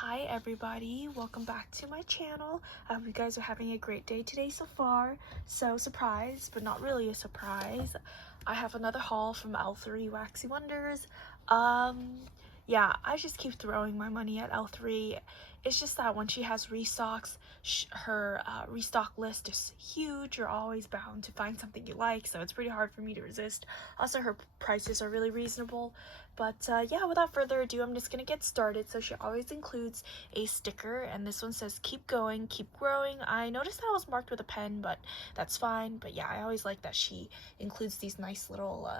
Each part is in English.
Hi everybody, welcome back to my channel. I hope you guys are having a great day today so far. So surprise, but not really a surprise, I have another haul from L3 Waxy Wonders. Yeah, I just keep throwing my money at L3. It's just that when she has restocks, her restock list is huge. You're always bound to find something you like, so it's pretty hard for me to resist. Also, her prices are really reasonable. But yeah, without further ado, I'm just gonna get started. So she always includes a sticker, and this one says keep going, keep growing. I noticed that it was marked with a pen, but that's fine. But yeah, I always like that she includes these nice little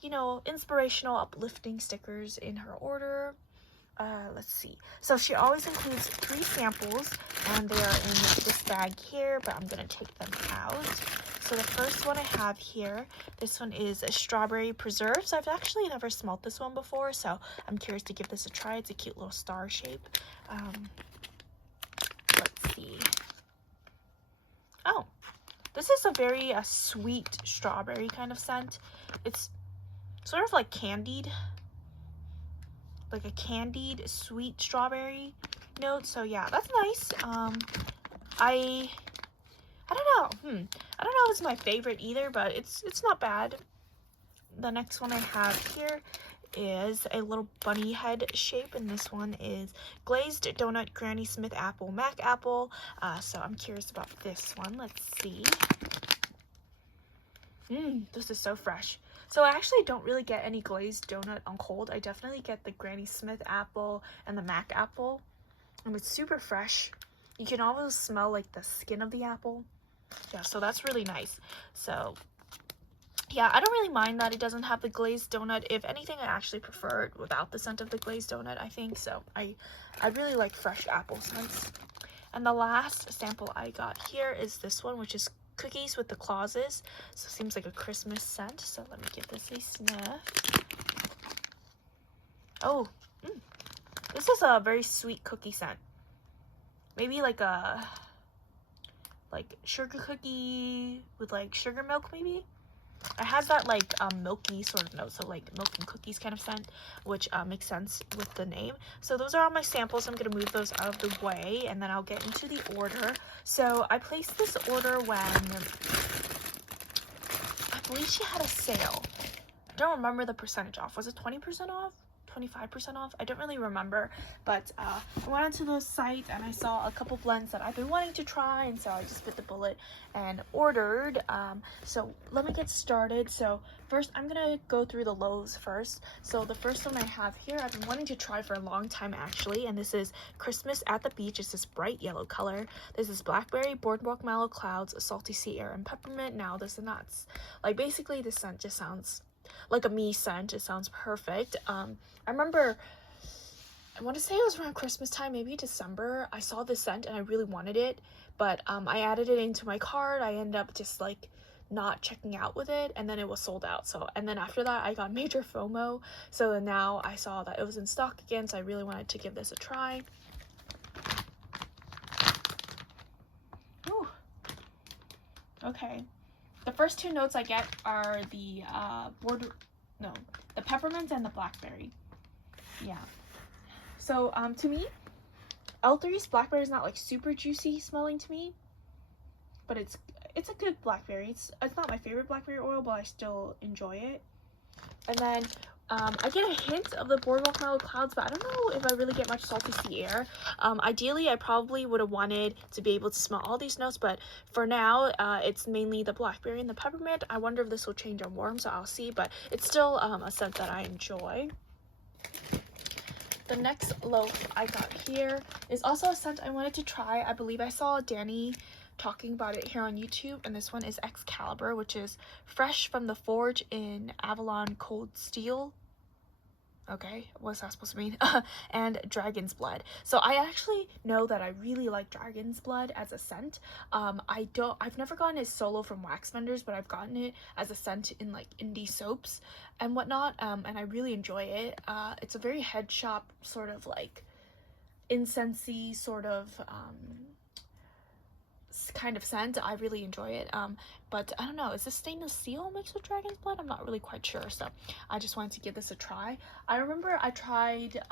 you know, inspirational, uplifting stickers in her order. Let's see. So she always includes 3 samples, and they are in this bag here, but I'm gonna take them out. So the first one I have here, this one is a strawberry preserve. So I've actually never smelled this one before, so I'm curious to give this a try. It's a cute little star shape. Let's see. Oh, this is a very sweet strawberry kind of scent. It's sort of like candied, like a candied sweet strawberry note. So yeah, that's nice. I don't know. I don't know if it's my favorite either, but it's not bad. The next one I have here is a little bunny head shape, and this one is glazed donut Granny Smith apple mac apple. So I'm curious about this one. Let's see. This is so fresh. So I actually don't really get any glazed donut on cold. I definitely get the Granny Smith apple and the mac apple, and it's super fresh. You can almost smell like the skin of the apple. Yeah, so that's really nice. So yeah, I don't really mind that it doesn't have the glazed donut. If anything, I actually prefer it without the scent of the glazed donut, I think. So I really like fresh apple scents. And the last sample I got here is this one, which is cookies with the clauses. So it seems like a Christmas scent. So let me give this a sniff. Oh, this is a very sweet cookie scent. Maybe like a sugar cookie with like sugar milk, maybe. It has that like milky sort of note, so like milk and cookies kind of scent, which makes sense with the name. So those are all my samples. I'm gonna move those out of the way, and then I'll get into the order. So I placed this order when I believe she had a sale. I don't remember the percentage off. Was it 20% off? 25% off? I don't really remember, but I went onto the site and I saw a couple blends that I've been wanting to try, and so I just bit the bullet and ordered. So let me get started. So first I'm gonna go through the loaves first. So the first one I have here, I've been wanting to try for a long time actually, and this is Christmas at the Beach. It's this bright yellow color. This is blackberry, boardwalk mallow clouds, salty sea air, and peppermint. Now this is nuts. Like basically this scent just sounds like a me scent. It sounds perfect. I remember, I want to say it was around Christmas time, maybe December. I saw this scent and I really wanted it, but I added it into my cart. I ended up just like not checking out with it, and then it was sold out. So, and then after that I got major FOMO. So then now I saw that it was in stock again, so I really wanted to give this a try. Ooh. Okay. The first 2 notes I get are the the peppermint and the blackberry. Yeah. So to me, L3's blackberry is not like super juicy smelling to me, but it's a good blackberry. It's not my favorite blackberry oil, but I still enjoy it. And then I get a hint of the boardwalk mallow clouds, but I don't know if I really get much salty sea air. Ideally, I probably would have wanted to be able to smell all these notes, but for now, it's mainly the blackberry and the peppermint. I wonder if this will change on warm, so I'll see, but it's still a scent that I enjoy. The next loaf I got here is also a scent I wanted to try. I believe I saw Danny talking about it here on YouTube, and this one is Excalibur, which is fresh from the forge in Avalon Cold Steel. Okay, what's that supposed to mean? And dragon's blood. So I actually know that I really like dragon's blood as a scent. I've never gotten it solo from Wax Vendors, but I've gotten it as a scent in like indie soaps and whatnot, and I really enjoy it. It's a very head shop sort of like incensey sort of kind of scent. I really enjoy it. But I don't know, is this stainless steel mixed with dragon's blood? I'm not really quite sure, so I just wanted to give this a try. I remember I tried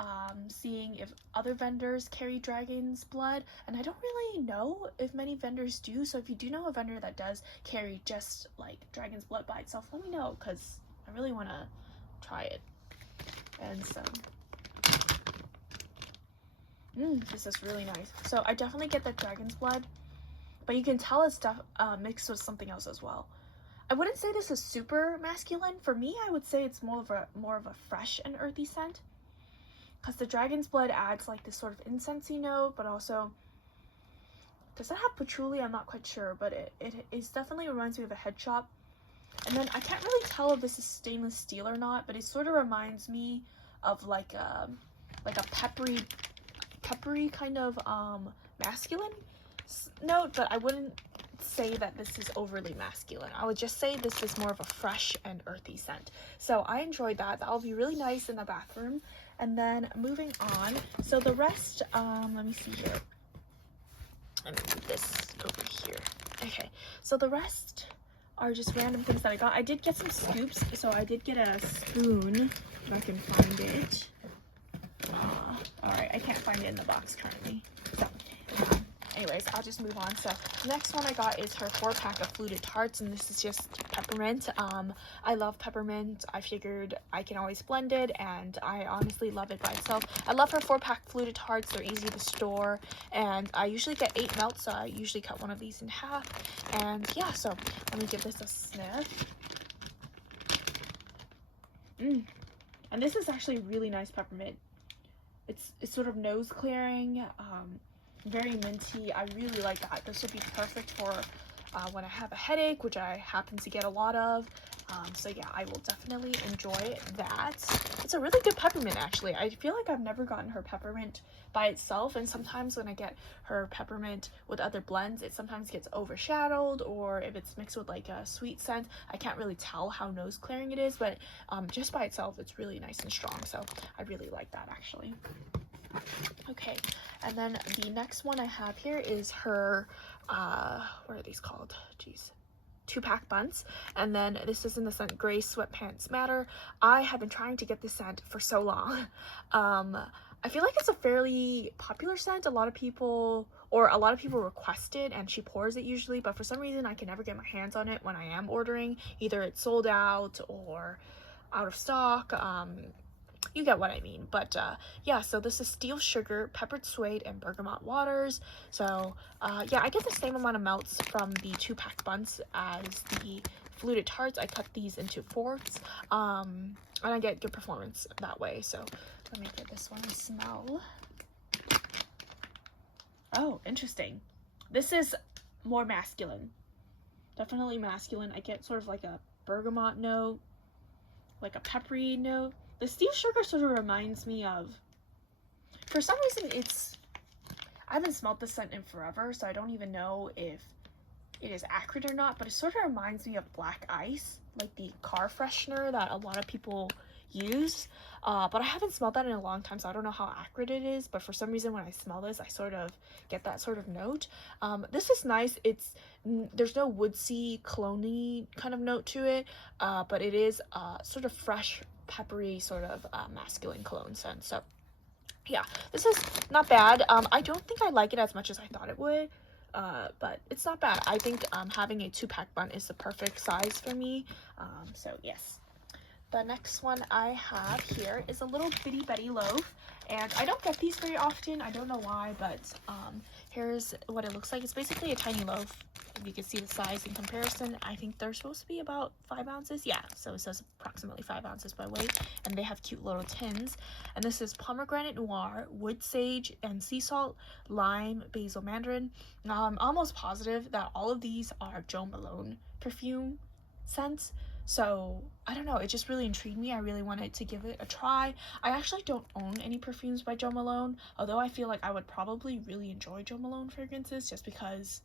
seeing if other vendors carry dragon's blood, and I don't really know if many vendors do, so if you do know a vendor that does carry just like dragon's blood by itself, let me know, because I really want to try it. And so this is really nice. So I definitely get the dragon's blood, but you can tell it's mixed with something else as well. I wouldn't say this is super masculine. For me, I would say it's more of a fresh and earthy scent, because the dragon's blood adds like this sort of incensey note, but also, does it have patchouli? I'm not quite sure, but it definitely reminds me of a head shop. And then I can't really tell if this is stainless steel or not, but it sort of reminds me of like a peppery kind of masculine note, but I wouldn't say that this is overly masculine. I would just say this is more of a fresh and earthy scent. So I enjoyed that. That'll be really nice in the bathroom. And then moving on, so the rest, let me see here. Let me move this over here. Okay, so the rest are just random things that I got. I did get some scoops, so I did get a spoon, if I can find it. Alright, I can't find it in the box currently. So, anyways, I'll just move on. So, the next one I got is her 4-pack of fluted tarts, and this is just peppermint. I love peppermint. I figured I can always blend it, and I honestly love it by itself. I love her 4-pack fluted tarts. They're easy to store, and I usually get 8 melts, so I usually cut one of these in half. And yeah, so let me give this a sniff. And this is actually really nice peppermint. It's sort of nose clearing, very minty. I really like that. This would be perfect for when I have a headache, which I happen to get a lot of. So yeah, I will definitely enjoy that. It's a really good peppermint, actually. I feel like I've never gotten her peppermint by itself, and sometimes when I get her peppermint with other blends, it sometimes gets overshadowed, or if it's mixed with like a sweet scent, I can't really tell how nose clearing it is, but just by itself, it's really nice and strong. So I really like that, actually. Okay, and then the next one I have here is her, what are these called? Jeez. 2-pack buns, and then this is in the scent Gray Sweatpants Matter. I have been trying to get this scent for so long. I feel like it's a fairly popular scent. A lot of people request it, and she pours it usually, but for some reason I can never get my hands on it when I am ordering. Either it's sold out or out of stock. You get what I mean. But yeah, so this is steel sugar, peppered suede, and bergamot waters. So yeah, I get the same amount of melts from the 2-pack buns as the fluted tarts. I cut these into 4ths, and I get good performance that way. So let me give this one a smell. Oh, interesting. This is more masculine. Definitely masculine. I get sort of like a bergamot note, like a peppery note. The steel sugar sort of reminds me of, for some reason, I haven't smelled this scent in forever, so I don't even know if it is accurate or not, but it sort of reminds me of black ice, like the car freshener that a lot of people use. But I haven't smelled that in a long time, so I don't know how accurate it is, but for some reason when I smell this, I sort of get that sort of note. This is nice. There's no woodsy, cologne-y kind of note to it, but it is sort of fresh, peppery, sort of masculine cologne scent. So yeah, this is not bad. I don't think I like it as much as I thought it would, but it's not bad. I think having a 2-pack bun is the perfect size for me. So yes. The next one I have here is a little bitty Betty loaf, and I don't get these very often. I don't know why, but here's what it looks like. It's basically a tiny loaf. If you can see the size in comparison, I think they're supposed to be about 5 ounces. Yeah, so it says approximately 5 ounces by weight, and they have cute little tins. And this is pomegranate noir, wood sage, and sea salt, lime, basil mandarin. Now I'm almost positive that all of these are Jo Malone perfume scents. So I don't know, it just really intrigued me. I really wanted to give it a try. I actually don't own any perfumes by Jo Malone, although I feel like I would probably really enjoy Jo Malone fragrances just because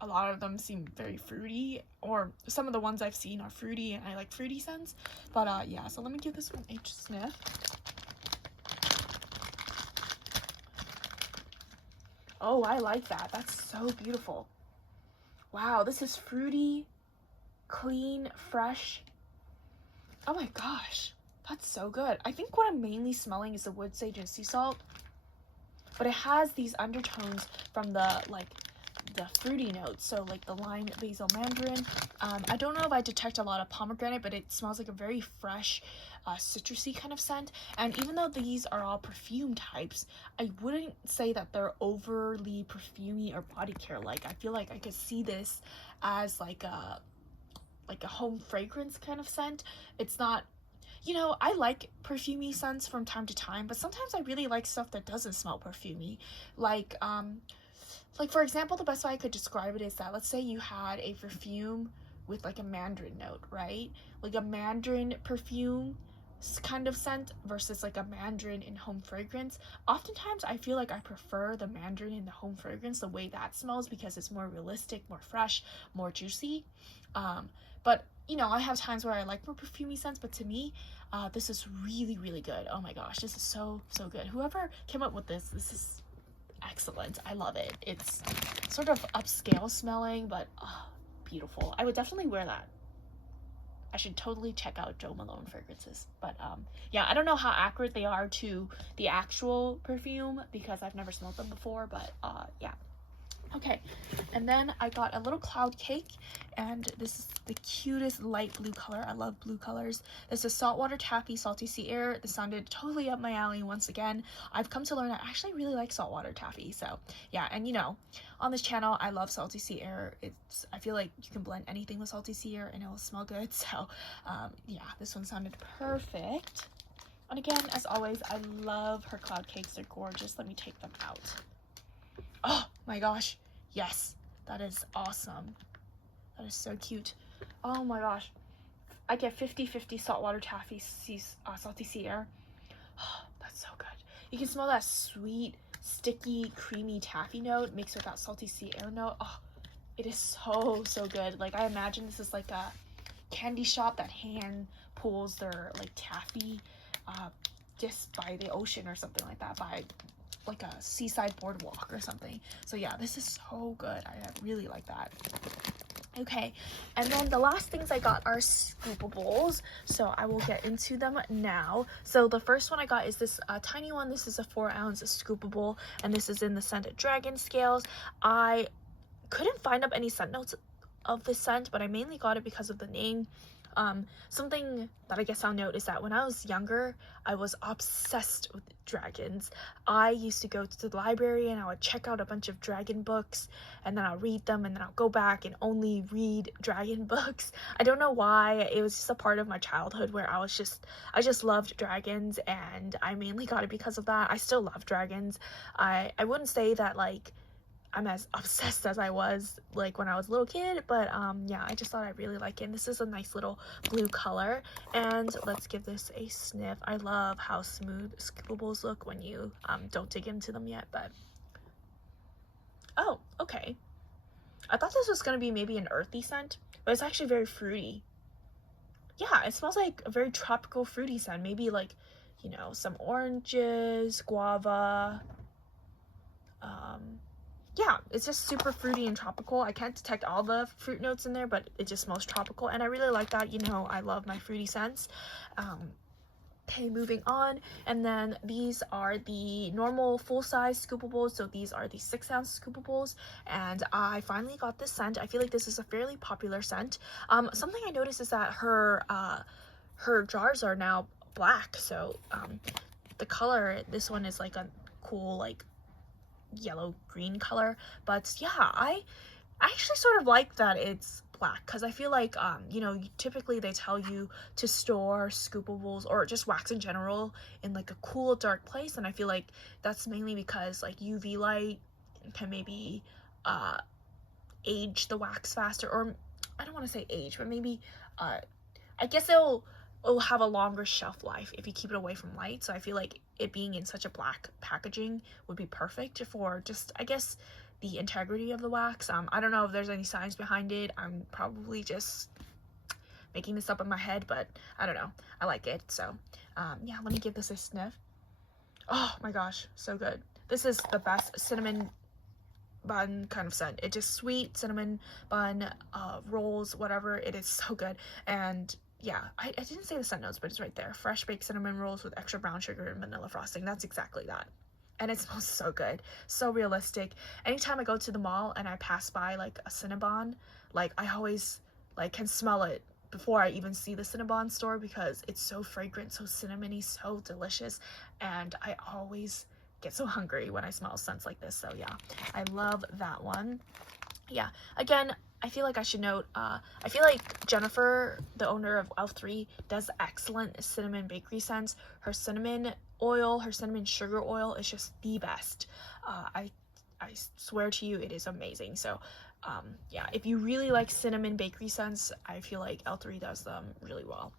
a lot of them seem very fruity, or some of the ones I've seen are fruity, and I like fruity scents. But yeah, so let me give this one a sniff. Oh, I like that. That's so beautiful. Wow, this is fruity, clean, fresh. Oh my gosh, that's so good. I think what I'm mainly smelling is the wood sage and sea salt, but it has these undertones from the fruity notes, so like the lime, basil, mandarin. I don't know if I detect a lot of pomegranate, but it smells like a very fresh, citrusy kind of scent. And even though these are all perfume types, I wouldn't say that they're overly perfumey or body care like. I feel like I could see this as like a home fragrance kind of scent. It's not, you know, I like perfumey scents from time to time, but sometimes I really like stuff that doesn't smell perfumey. Like, for example, the best way I could describe it is that, let's say you had a perfume with like a mandarin note, right? Like a mandarin perfume kind of scent versus like a mandarin in home fragrance. Oftentimes I feel like I prefer the mandarin in the home fragrance, the way that smells, because it's more realistic, more fresh, more juicy. But you know, I have times where I like more perfumey scents, but to me, this is really, really good. Oh my gosh, this is so good. Whoever came up with this is excellent. I love it. It's sort of upscale smelling, but beautiful. I would definitely wear that. I should totally check out Jo Malone fragrances. But yeah, I don't know how accurate they are to the actual perfume because I've never smelled them before, but yeah. Okay, and then I got a little cloud cake, and this is the cutest light blue color. I love blue colors. This is Saltwater Taffy Salty Sea Air. This sounded totally up my alley once again. I've come to learn I actually really like saltwater taffy, so yeah. And you know, on this channel, I love salty sea air. I feel like you can blend anything with salty sea air and it will smell good, so yeah, this one sounded perfect. And again, as always, I love her cloud cakes. They're gorgeous. Let me take them out. Oh my gosh. Yes, that is awesome. That is so cute. Oh my gosh. I get 50-50 saltwater taffy salty sea air. Oh, that's so good. You can smell that sweet, sticky, creamy taffy note mixed with that salty sea air note. Oh, it is so good. Like, I imagine this is like a candy shop that hand pulls their like taffy just by the ocean or something like that, by like a seaside boardwalk or something. So yeah, this is so good. I really like that. Okay, and then the last things I got are Scoopables, so I will get into them now. So the first one I got is this tiny one. This is a 4-ounce Scoopable, and this is in the scent Dragon Scales. I couldn't find up any scent notes of this scent, but I mainly got it because of the name. Something that I guess I'll note is that when I was younger, I was obsessed with dragons. I used to go to the library and I would check out a bunch of dragon books, and then I'll read them, and then I'll go back and only read dragon books. I don't know why. It was just a part of my childhood where I just loved dragons, and I mainly got it because of that. I still love dragons. I wouldn't say that like I'm as obsessed as I was like when I was a little kid, but yeah, I just thought I really like it. And this is a nice little blue color, and let's give this a sniff. I love how smooth Scoopables look when you don't dig into them yet, but oh, okay. I thought this was gonna be maybe an earthy scent, but it's actually very fruity. Yeah, it smells like a very tropical fruity scent, maybe like, you know, some oranges, guava. Yeah, it's just super fruity and tropical. I can't detect all the fruit notes in there, but it just smells tropical, and I really like that. You know, I love my fruity scents. Okay, moving on, and then these are the normal full-size Scoopables. So these are the 6-ounce Scoopables, and I finally got this scent. I feel like this is a fairly popular scent. Something I noticed is that her jars are now black, so the color, this one is like a cool like yellow green color, but yeah, I actually sort of like that it's black, because I feel like you know, typically they tell you to store Scoopables or just wax in general in like a cool dark place, and I feel like that's mainly because like UV light can maybe age the wax faster, or I don't want to say age, but maybe I guess it'll have a longer shelf life if you keep it away from light. So I feel like it being in such a black packaging would be perfect for just, I guess, the integrity of the wax. I don't know if there's any science behind it. I'm probably just making this up in my head, but I don't know. I like it. So yeah, let me give this a sniff. Oh my gosh, so good. This is the best cinnamon bun kind of scent. It's just sweet cinnamon bun rolls, whatever. It is so good. And yeah, I didn't say the scent notes, but it's right there. Fresh baked cinnamon rolls with extra brown sugar and vanilla frosting. That's exactly that. And it smells so good, so realistic. Anytime I go to the mall and I pass by like a Cinnabon, like I always like can smell it before I even see the Cinnabon store, because it's so fragrant, so cinnamony, so delicious, and I always get so hungry when I smell scents like this. So yeah, I love that one. Yeah, again, I feel like I should note, I feel like Jennifer, the owner of L3, does excellent cinnamon bakery scents. Her cinnamon oil, her cinnamon sugar oil is just the best. I swear to you, it is amazing. So yeah, if you really like cinnamon bakery scents, I feel like L3 does them really well.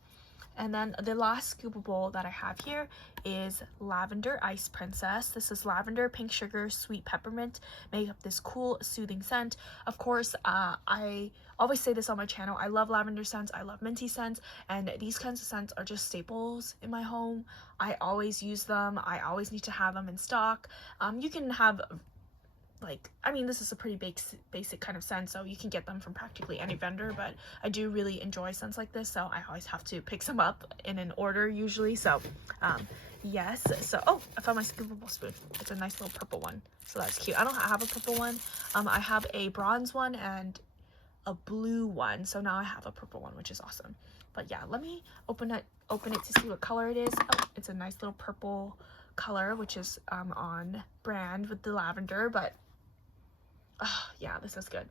And then the last Scoopable that I have here is Lavender Ice Princess. This is lavender, pink sugar, sweet peppermint, make up this cool, soothing scent. Of course, I always say this on my channel, I love lavender scents, I love minty scents, and these kinds of scents are just staples in my home. I always use them, I always need to have them in stock. You can have, like, I mean, this is a pretty basic kind of scent, so you can get them from practically any vendor, but I do really enjoy scents like this, so I always have to pick some up in an order usually. So yes, so oh, I found my Scoopable spoon. It's a nice little purple one, so that's cute. I don't have a purple one. I have a bronze one and a blue one, so now I have a purple one, which is awesome. But yeah, let me open it to see what color it is. Oh, it's a nice little purple color, which is on brand with the lavender. But yeah, this is good.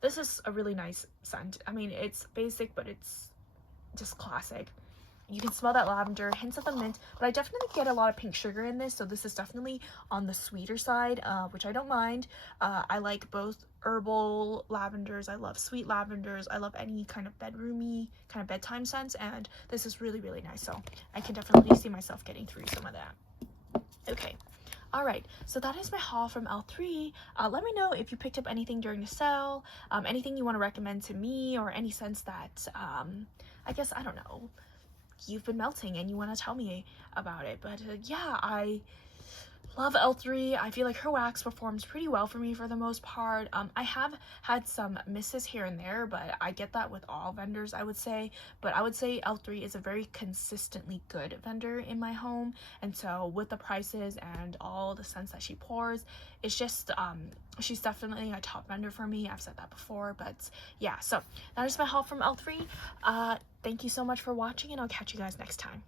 This is a really nice scent. I mean, it's basic, but it's just classic. You can smell that lavender, hints of the mint, but I definitely get a lot of pink sugar in this, so this is definitely on the sweeter side, which I don't mind. I like both herbal lavenders, I love sweet lavenders, I love any kind of bedroomy, kind of bedtime scents, and this is really, really nice, so I can definitely see myself getting through some of that. Okay. Alright, so that is my haul from L3. Let me know if you picked up anything during the sale, anything you want to recommend to me, or any scents that, I guess, I don't know, you've been melting and you want to tell me about it. But yeah, I love L3. I feel like her wax performs pretty well for me for the most part. I have had some misses here and there, but I get that with all vendors, I would say. But I would say L3 is a very consistently good vendor in my home. And so with the prices and all the scents that she pours, it's just, she's definitely a top vendor for me. I've said that before, but yeah. So that is my haul from L3. Thank you so much for watching, and I'll catch you guys next time.